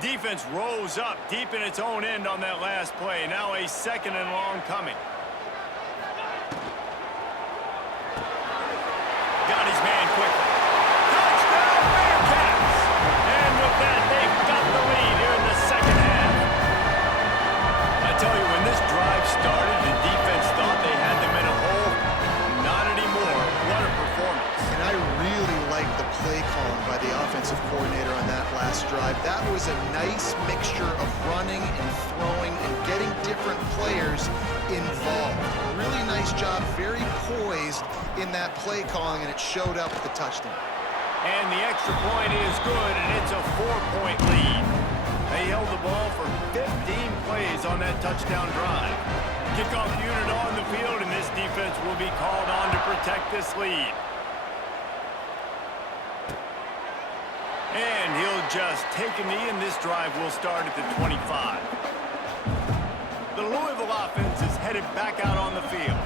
Defense rose up deep in its own end on that last play. Now a 2nd and long coming. Got his man quickly. Touchdown Bearcats! And with that, they've got the lead here in the 2nd half. I tell you, when this drive started, the defense thought they had them in a hole. Not anymore. What a performance. And I really like the play calling by the offensive coordinator on that last drive. That was a nice mixture of running and throwing and getting different players involved. Really nice job, very poised in that play calling, and it showed up with the touchdown. And the extra point is good, and it's a 4-point lead. They held the ball for 15 plays on that touchdown drive. Kickoff unit on the field, and this defense will be called on to protect this lead. And he'll just take a knee, and this drive will start at the 25. The Louisville offense is headed back out on the field.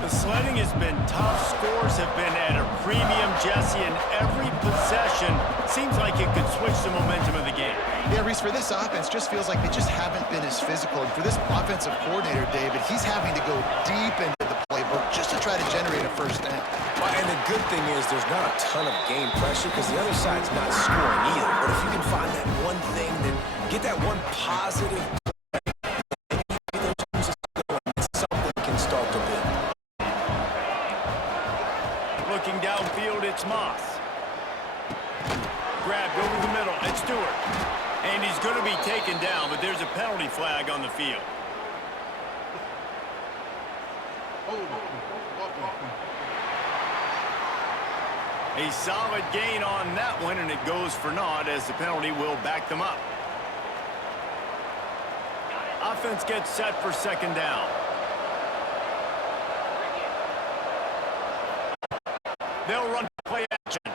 The sledding has been tough. Scores have been at a premium, Jesse, and every possession seems like it could switch the momentum of the game. Yeah, Reese, for this offense, just feels like they just haven't been as physical. And for this offensive coordinator, David, he's having to go deep into the playbook just to try to generate a 1st down. Well, and the good thing is there's not a ton of game pressure because the other side's not scoring either. But if you can find that one thing, then get that one positive something can start to build. Looking downfield, it's Moss. Grabbed over the middle, it's Stewart. And he's going to be taken down, but there's a penalty flag on the field. A solid gain on that one, and it goes for naught as the penalty will back them up. Offense gets set for 2nd down. They'll run play action.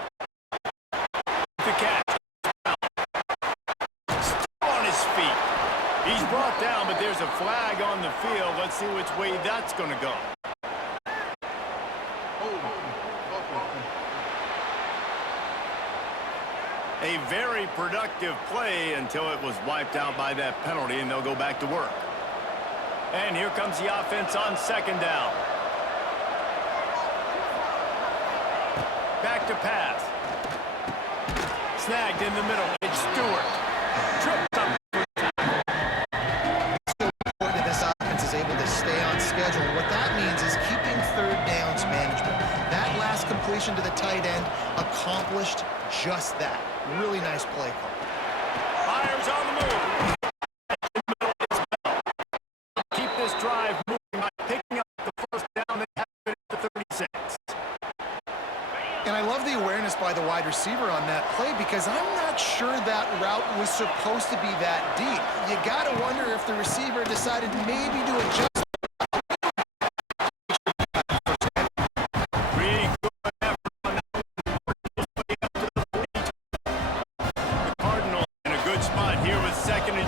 The catch. Still on his a flag on the field. Let's see which way that's going to go. A very productive play until it was wiped out by that penalty, and they'll go back to work. And here comes the offense on second down. Back to pass. Snagged in the middle. It's Stewart. Tripped up. Important this offense is able to stay on schedule. What that means is keeping third downs manageable. That last completion to the tight end accomplished just that. Really nice play call. Fires on the move. Keep this drive moving by picking up the first down and having it at the 36. And I love the awareness by the wide receiver on that play because I'm not sure that route was supposed to be that deep. You got to wonder if the receiver decided maybe to adjust.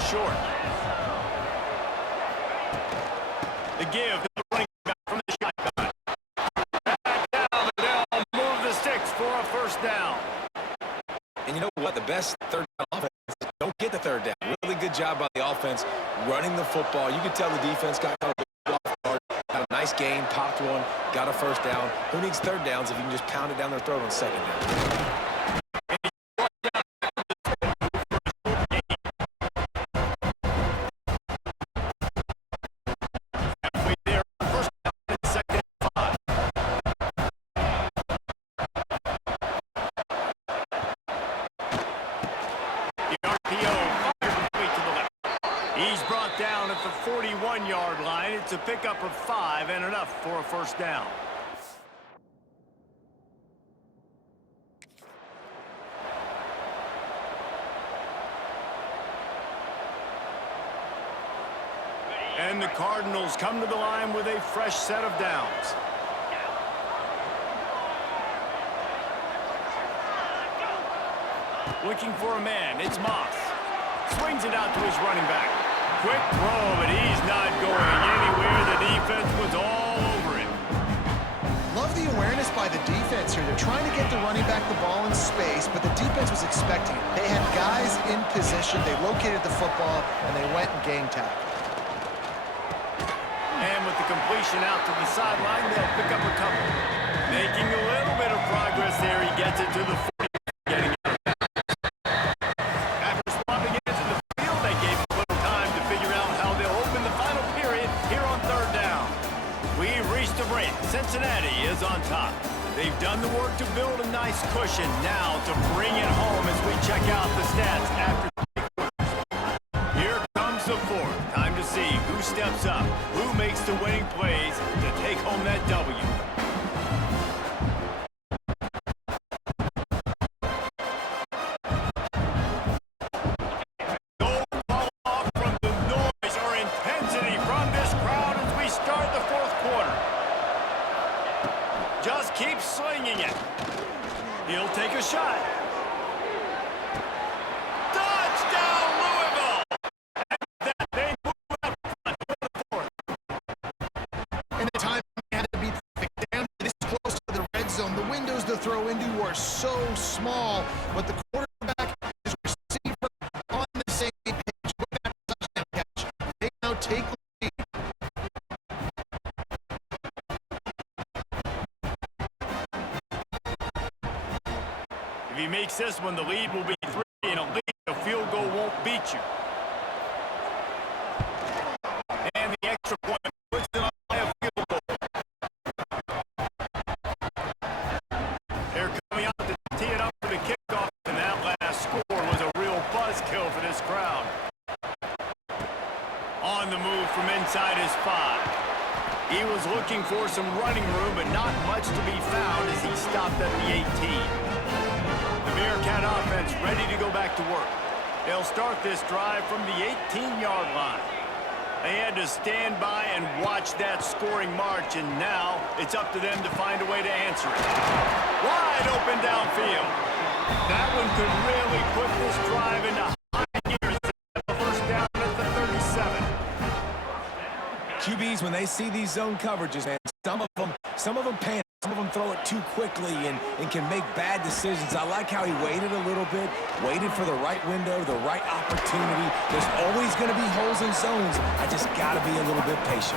Short. The give to the running back from the shotgun. Back down, they'll move the sticks for a first down. And you know what? The best third down offense don't get the third down. Really good job by the offense running the football. You can tell the defense got a off guard, got a nice game, popped one, got a first down. Who needs third downs if you can just pound it down their throat on second down? He's brought down at the 41-yard line. It's a pickup of 5 and enough for a first down. And the Cardinals come to the line with a fresh set of downs. Looking for a man. It's Moss. Swings it out to his running back. Quick throw, but he's not going anywhere. The defense was all over him. Love the awareness by the defense here. They're trying to get the running back the ball in space, but the defense was expecting it. They had guys in position. They located the football, and they went and gang tackled. And with the completion out to the sideline, they'll pick up a couple. Making a little bit of progress there. He gets it to the 40. Getting out of bounds. After swapping into the field, they gave a little time to figure out how they'll open the final period here on third down. We've reached a break. Cincinnati is on top. They've done the work to build a nice cushion. Now to bring it home as we check out the stats after here comes the fourth. Time to see who steps up, who makes the winning plays to take home that W. No fall off from the noise or intensity from this crowd as we start the fourth quarter. Just keep slinging it. He'll take a shot. Touchdown, Louisville! And that they move up front for the fourth. And the time had to be perfect. Down this close to the red zone. The windows to throw into are so small, but the quarterback is receiver on the same page with that touchdown catch. They now take the lead. If he makes this one, the lead will be 3, and a field goal won't beat you. And the extra point puts them up by a field goal. They're coming out to tee it up for the kickoff, and that last score was a real buzzkill for this crowd. On the move from inside his 5. He was looking for some running room, but not much to be found as he stopped at the 18. The Bearcat offense ready to go back to work. They'll start this drive from the 18-yard line. They had to stand by and watch that scoring march, and now it's up to them to find a way to answer it. Wide open downfield. That one could really put this drive into high gear. The first down at the 37. DBs, when they see these zone coverages, man, some of them panic. Some of them throw it too quickly and can make bad decisions. I like how he waited a little bit, waited for the right window, the right opportunity. There's always going to be holes in zones. I just got to be a little bit patient.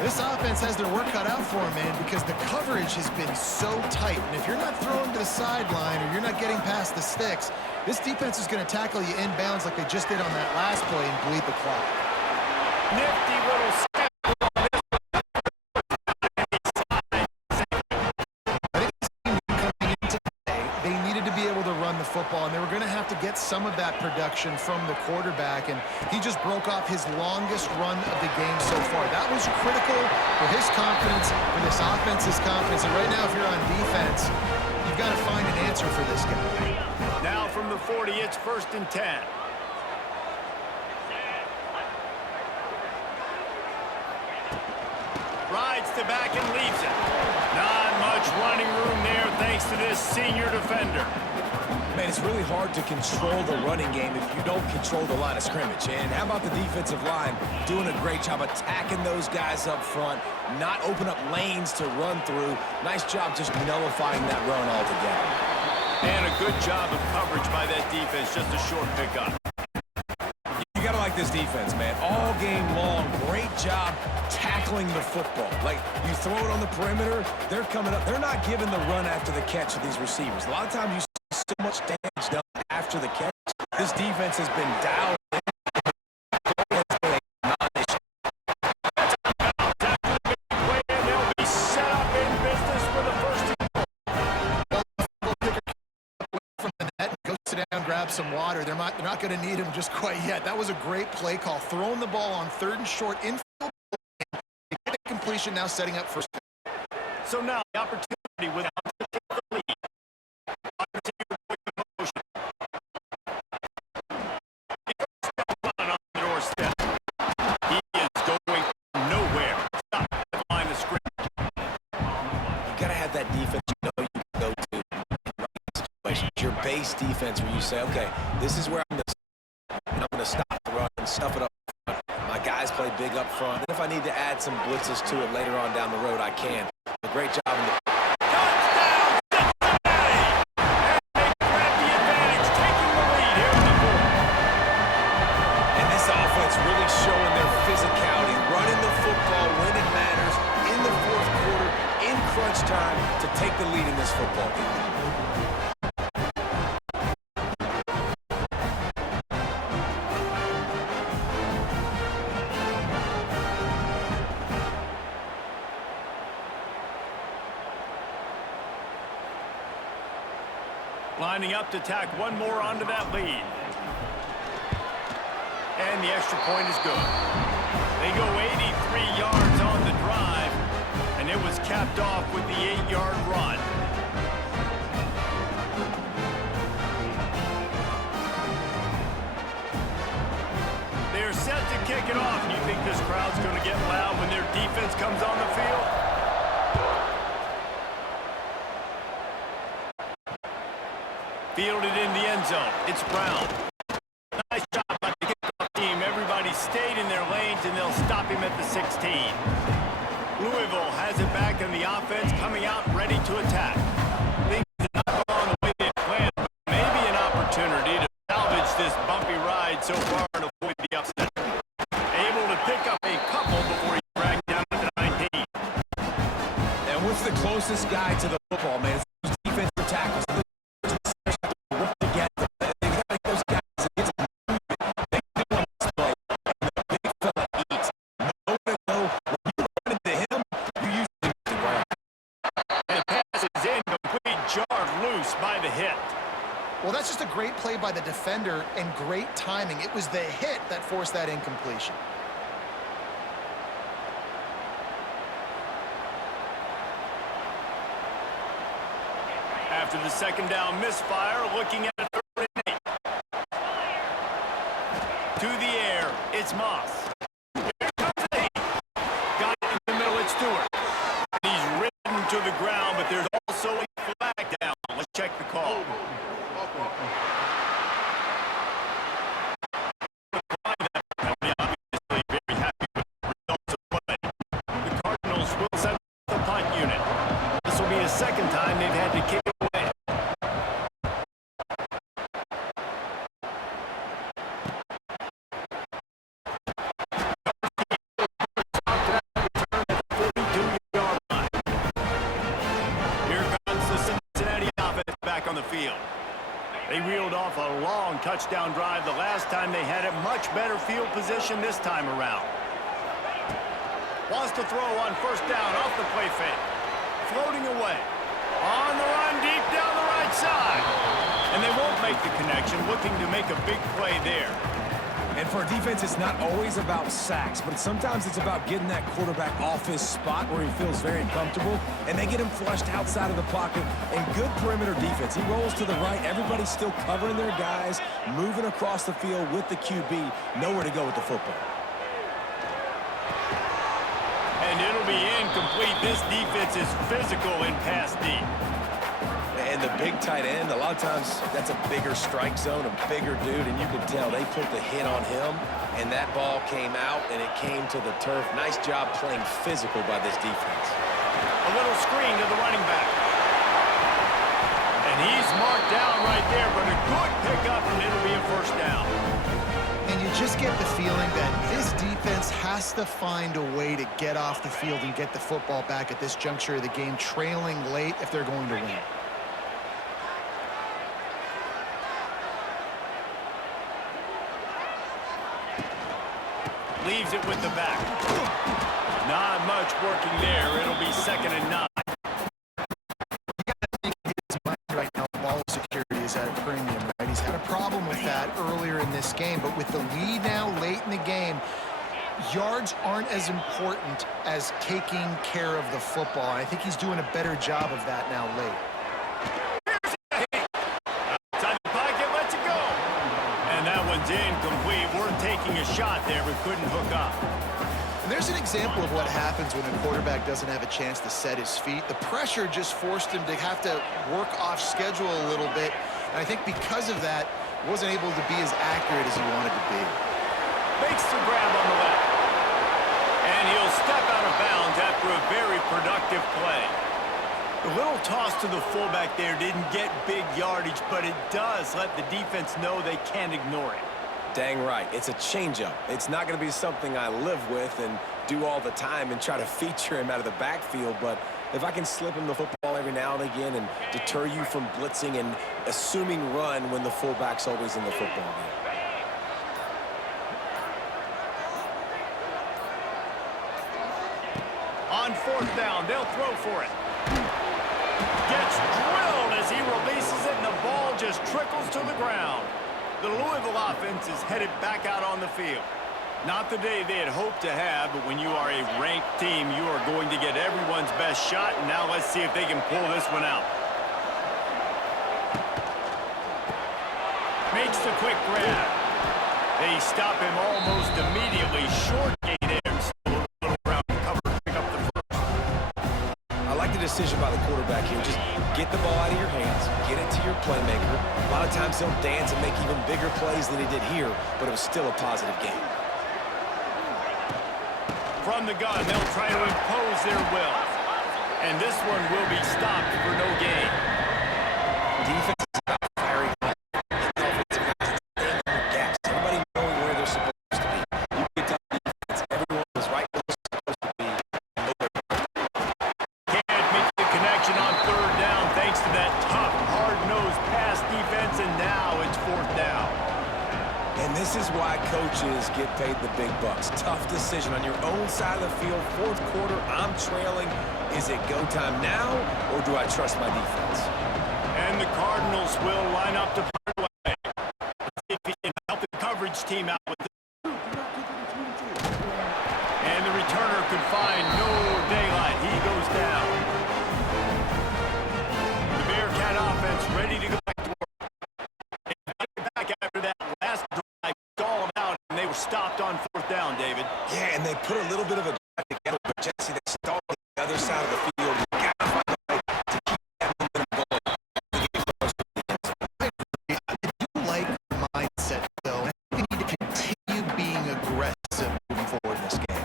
This offense has their work cut out for them, man, because the coverage has been so tight. And if you're not throwing to the sideline or you're not getting past the sticks, this defense is going to tackle you inbounds like they just did on that last play and bleed the clock. Nifty little step. Football, and they were going to have to get some of that production from the quarterback, and he just broke off his longest run of the game so far. That was critical for his confidence, for this offense's confidence, and right now, if you're on defense, you've got to find an answer for this guy. Now from the 40, it's 1st and 10. Rides to back and leaves it. Not much running room there thanks to this senior defender. Man, it's really hard to control the running game if you don't control the line of scrimmage. And how about the defensive line doing a great job attacking those guys up front, not open up lanes to run through. Nice job just nullifying that run altogether. And a good job of coverage by that defense, just a short pickup. You got to like this defense, man. All game long, great job tackling the football. Like, you throw it on the perimeter, they're coming up. They're not giving the run after the catch to these receivers. A lot of times you so much damage done after the catch. This defense has been down. They'll be set up in business for the first from the net, go sit down, grab some water. They're not going to need him just quite yet. That was a great play call. Throwing the ball on 3rd and short, infield, completion, now setting up first. So now the opportunity without the lead. Your base defense where you say, okay, this is where I'm going to stop the run and stuff it up front. My guys play big up front. And if I need to add some blitzes to it later on down the road, I can. A great job in the touchdown, Cincinnati! And they grab the advantage, taking the lead here in the 4th. And this offense really showing their physicality, running the football when it matters, in the 4th quarter, in crunch time, to take the lead in this football game. Lining up to tack one more onto that lead. And the extra point is good. They go 83 yards on the drive, and it was capped off with the 8-yard run. They're set to kick it off. You think this crowd's going to get loud when their defense comes on the field? Fielded in the end zone. It's Brown. Nice job by the kickoff team. Everybody stayed in their lanes, and they'll stop him at the 16. Louisville has it back in the offense, coming out ready to attack. Things did not go on the way they planned, but maybe an opportunity to salvage this bumpy ride so far and avoid the upset. Able to pick up a couple before he dragged down to 19. And what's the closest guy to the football, man? It's those defensive tackles. By the hit. Well, that's just a great play by the defender and great timing. It was the hit that forced that incompletion. After the second down misfire, looking at a 3rd and 8. To the air, it's Moss. Here comes the heat. Got it in the middle, it's Stewart. He's ridden to the ground, but there's also a flag down. Let's check the call. Obviously very happy with the results of what They reeled off a long touchdown drive the last time they had it. Much better field position this time around. Wants to throw on first down off the play fake. Floating away. On the run deep down the right side. And they won't make the connection, looking to make a big play there. And for a defense, it's not always about sacks, but sometimes it's about getting that quarterback off his spot where he feels very comfortable, and they get him flushed outside of the pocket. And good perimeter defense. He rolls to the right. Everybody's still covering their guys, moving across the field with the QB. Nowhere to go with the football. And it'll be incomplete. This defense is physical in pass deep. And the big tight end, a lot of times that's a bigger strike zone, a bigger dude, and you can tell they put the hit on him, and that ball came out, and it came to the turf. Nice job playing physical by this defense. A little screen to the running back. And he's marked down right there, but a good pickup, and it'll be a first down. And you just get the feeling that this defense has to find a way to get off the field and get the football back at this juncture of the game, trailing late if they're going to win. Leaves it with the back. Not much working there. It'll be 2nd and 9. You got to think his mind right now, ball security is at a premium, right? He's had a problem with that earlier in this game, but with the lead now late in the game, yards aren't as important as taking care of the football. I think he's doing a better job of that now late. Inside the pocket, lets it go. And that one's incomplete. We're taking a shot there, but couldn't hook up. And there's an example of what happens when a quarterback doesn't have a chance to set his feet. The pressure just forced him to have to work off schedule a little bit. And I think because of that, wasn't able to be as accurate as he wanted to be. Makes the grab on the left. And he'll step out of bounds after a very productive play. The little toss to the fullback there didn't get big yardage, but it does let the defense know they can't ignore it. Dang right. It's a changeup. It's not going to be something I live with and do all the time and try to feature him out of the backfield, but if I can slip him the football every now and again and deter you from blitzing and assuming run when the fullback's always in the football game. On 4th down, they'll throw for it. Gets drilled as he releases it, and the ball just trickles to the ground. The Louisville offense is headed back out on the field. Not the day they had hoped to have, but when you are a ranked team, you are going to get everyone's best shot, and now let's see if they can pull this one out. Makes the quick grab. They stop him almost immediately. Short gain there, and still a little ground cover to pick up the first. I like the decision by the quarterback here. Just get the ball out of your hands, get it to your playmaker. A lot of times he'll dance and make even bigger plays than he did here, but it was still a positive game. From the gun, they'll try to impose their will. And this one will be stopped for no gain. Defense is about firing up. Offensive guys staying on the gaps. Everybody knowing where they're supposed to be. You get down defense, everyone is right where they're supposed to be. Can't make the connection on 3rd down thanks to that tough, hard-nosed pass defense, and now it's 4th down. And this is why coaches get paid the big bucks. Tough decision on your own side of the field. 4th quarter, I'm trailing. Is it go time now, or do I trust my defense? And the Cardinals will line up to put away. Let's see if he can help the coverage team out with this. And the returner could find no daylight. He goes down. The Bearcat offense ready to go back to work. They got back after that last drive, stalled out, and they were stopped on 4th down, David. Yeah, and they put a little bit of a drive together, but Jesse, they stalled on the other side of the field. You got to find a way to keep that momentum going. I do like the mindset, though. I think they need to continue being aggressive moving forward in this game.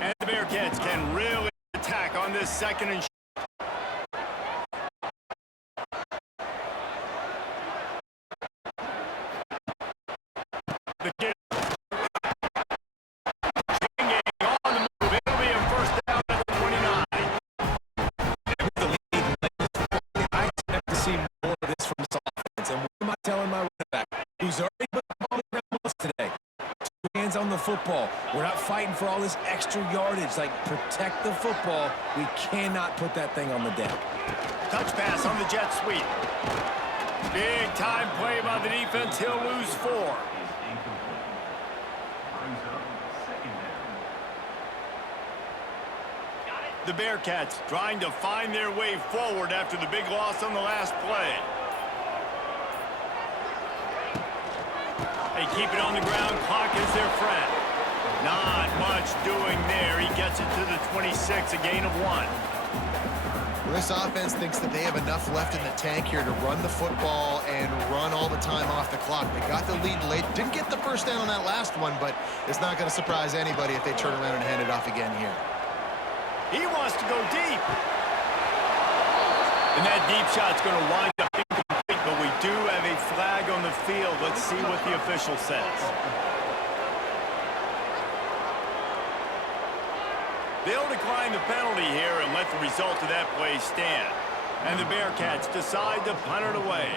And the Bearcats can really attack on this 2nd and short. The kid on the move. It'll be a first down at the 29. I expect to see more of this from this offense. And what am I telling football. We're not fighting for all this extra yardage. Like, protect the football. We cannot put that thing on the deck. Touch pass on the jet sweep. Big time play by the defense. He'll lose 4. The Bearcats trying to find their way forward after the big loss on the last play. They keep it on the ground. Clock is their friend. Not much doing there. He gets it to the 26, a gain of 1. Well, this offense thinks that they have enough left in the tank here to run the football and run all the time off the clock. They got the lead late. Didn't get the first down on that last one, but it's not going to surprise anybody if they turn around and hand it off again here. He wants to go deep. And that deep shot's going to wind up incomplete, but we do have a flag on the field. Let's see what the official says. They'll decline the penalty here and let the result of that play stand. And the Bearcats decide to punt it away.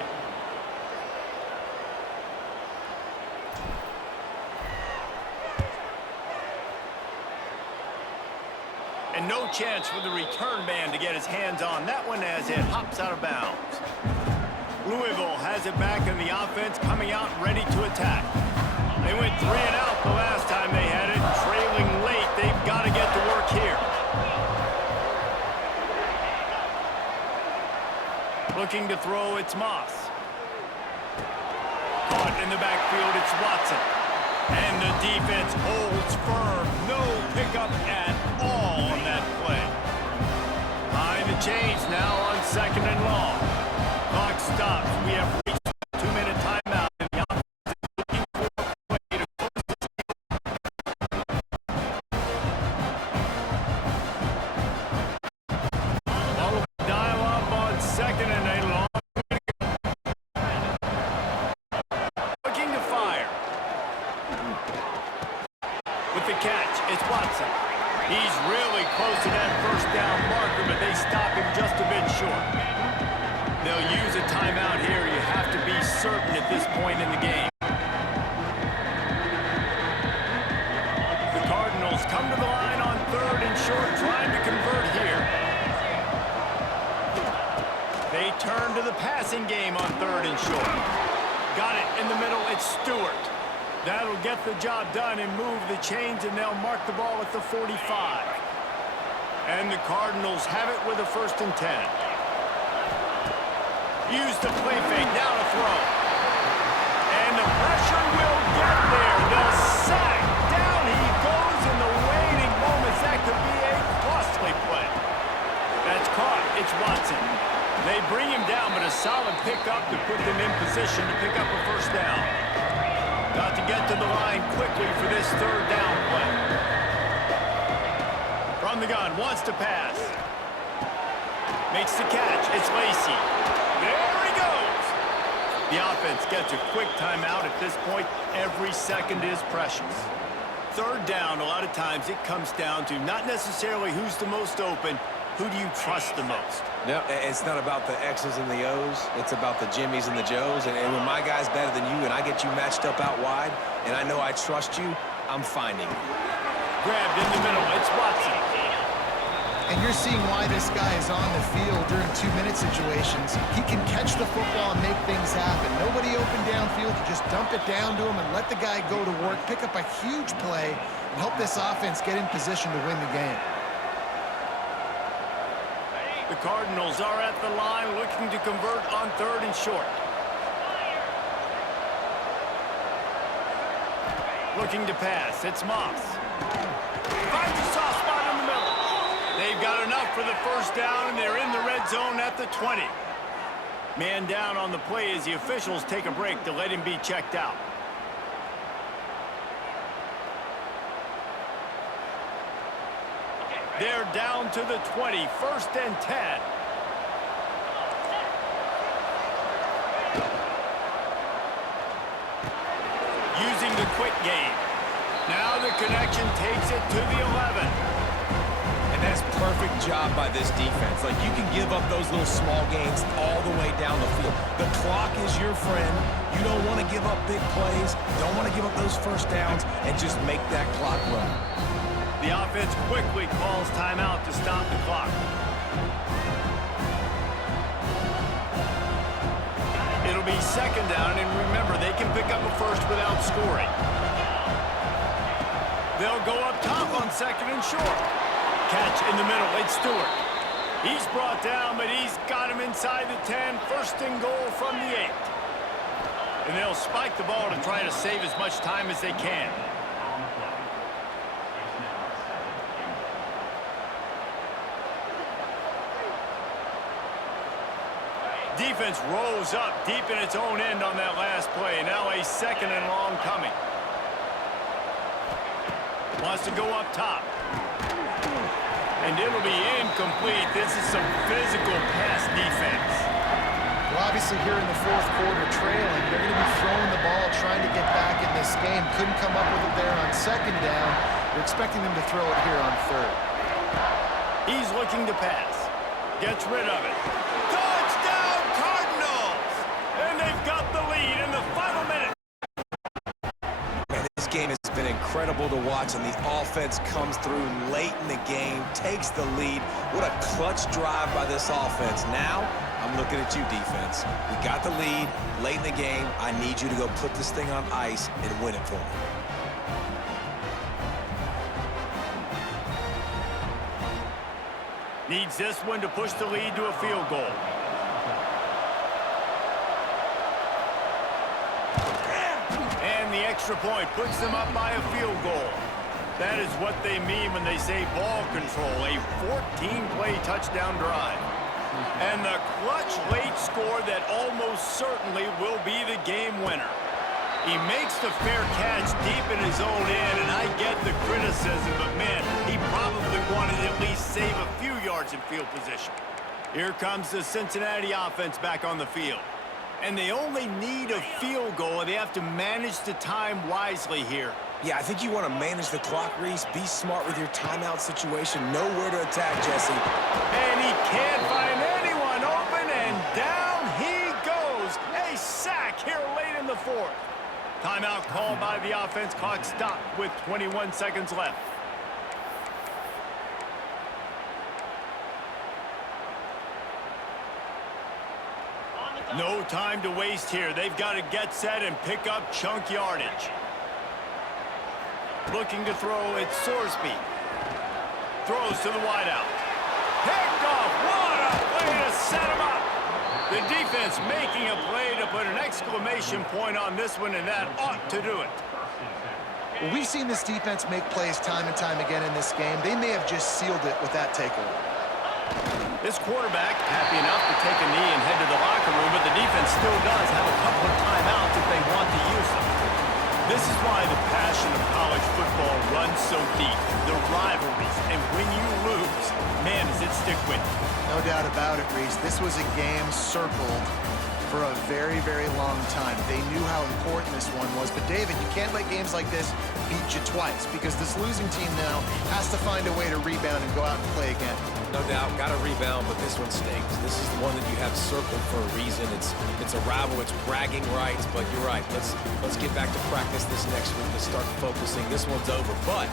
And no chance for the return man to get his hands on that one as it hops out of bounds. Louisville has it back in the offense, coming out ready to attack. They went 3 and out the last time they had it, trailing late. They've got to get to work here. Looking to throw, it's Moss. Caught in the backfield, it's Watson. And the defense holds firm. No pickup at all on that play. Behind the chains now on 2nd and long. Clock stops. We have reached the 2-minute timeout. And the offense is looking for a play to close this game. Well, we'll dial up on 2nd and a long. Looking to fire. With the catch, it's Watson. He's really close to that first down marker, but they stop him just a bit short. They'll use a timeout here. You have to be certain at this point in the game. The Cardinals come to the line on 3rd and short, trying to convert here. They turn to the passing game on 3rd and short. Got it in the middle, it's Stewart. That'll get the job done and move the chains, and they'll mark the ball at the 45. And the Cardinals have it with a 1st and 10. Use the play fake, now to throw. And the pressure will get there. The sack, down he goes in the waning moments. That could be a costly play. That's caught, it's Watson. They bring him down, but a solid pickup to put them in position to pick up a 1st down. Got to get to the line quickly for this 3rd down play. From the gun, wants to pass. Makes the catch, it's Lacey. There he goes. The offense gets a quick timeout. At this point, every second is precious. 3rd down, a lot of times it comes down to not necessarily who's the most open, who do you trust the most? No, it's not about the X's and the O's. It's about the Jimmies and the Joes. And when my guy's better than you and I get you matched up out wide, and I know I trust you, I'm finding you. Grabbed in the middle, it's Watson. And you're seeing why this guy is on the field during 2-minute situations. He can catch the football and make things happen. Nobody open downfield. You just dump it down to him and let the guy go to work, pick up a huge play, and help this offense get in position to win the game. The Cardinals are at the line looking to convert on 3rd and short. Looking to pass, it's Moss. Finds a soft spot in the middle. They've got enough for the 1st down, and they're in the red zone at the 20. Man down on the play as the officials take a break to let him be checked out. They're down to the 20, 1st and 10. Using the quick game. Now the connection takes it to the 11. And that's perfect perfect job by this defense. Like, you can give up those little small gains all the way down the field. The clock is your friend. You don't want to give up big plays. Don't want to give up those first downs and just make that clock run. The offense quickly calls timeout to stop the clock. It'll be second down, and remember, they can pick up a first without scoring. They'll go up top on second and short. Catch in the middle. It's Stewart. He's brought down, but he's got him inside the 10. First and goal from the 8. And they'll spike the ball to try to save as much time as they can. Defense rolls up deep in its own end on that last play. Now a second and long coming. Wants to go up top. And it'll be incomplete. This is some physical pass defense. Well, obviously here in the fourth quarter trailing, they're going to be throwing the ball, trying to get back in this game. Couldn't come up with it there on second down. They're expecting them to throw it here on third. He's looking to pass. Gets rid of it. Touchdown, Cardinals! And they've got the lead in the final minute. This game has been incredible to watch, and the offense comes through late in the game, takes the lead. What a clutch drive by this offense. Now, I'm looking at you, defense. We got the lead late in the game. I need you to go put this thing on ice and win it for me. Needs this one to push the lead to a field goal. And the extra point puts them up by a field goal. That is what they mean when they say ball control, a 14-play touchdown drive. And the clutch late score that almost certainly will be the game winner. He makes the fair catch deep in his own end, and I get the criticism, but man, he probably wanted to at least save a few yards in field position. Here comes the Cincinnati offense back on the field. And they only need a field goal, and they have to manage the time wisely here. Yeah, I think you want to manage the clock, Reese. Be smart with your timeout situation. Know where to attack, Jesse. And he can't find anyone open, and down he goes. A sack here late in the fourth. Timeout called by the offense. Clock stopped with 21 seconds left. No time to waste here. They've got to get set and pick up chunk yardage. Looking to throw, it's Sorsby. Throws to the wideout. Picked off. What a way to set him up. The defense making a play to put an exclamation point on this one, and that ought to do it. Well, we've seen this defense make plays time and time again in this game. They may have just sealed it with that takeaway. This quarterback happy enough to take a knee and head to the locker room, but the defense still does have a couple of timeouts if they want to use them. This is why the passion of college football runs so deep. The rivalries, and when you lose, man, does it stick with you. No doubt about it, Reese. This was a game circled for a very, very long time. They knew how important this one was. But, David, you can't let games like this beat you twice, because this losing team now has to find a way to rebound and go out and play again. No doubt, got to rebound, but this one stinks. This is the one that you have circled for a reason. It's a rival. It's bragging rights, but you're right. Let's get back to practice this next week. Let's start focusing. This one's over, but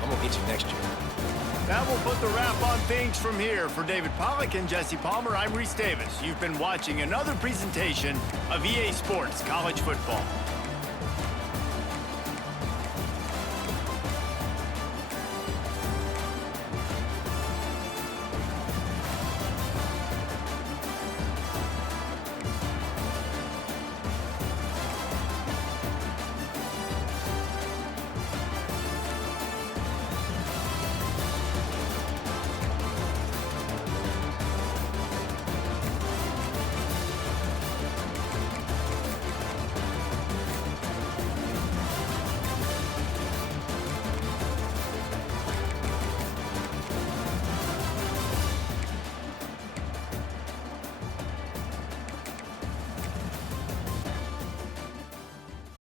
I'm going to get you next year. That will put the wrap on things from here. For David Pollack and Jesse Palmer, I'm Reese Davis. You've been watching another presentation of EA Sports College Football.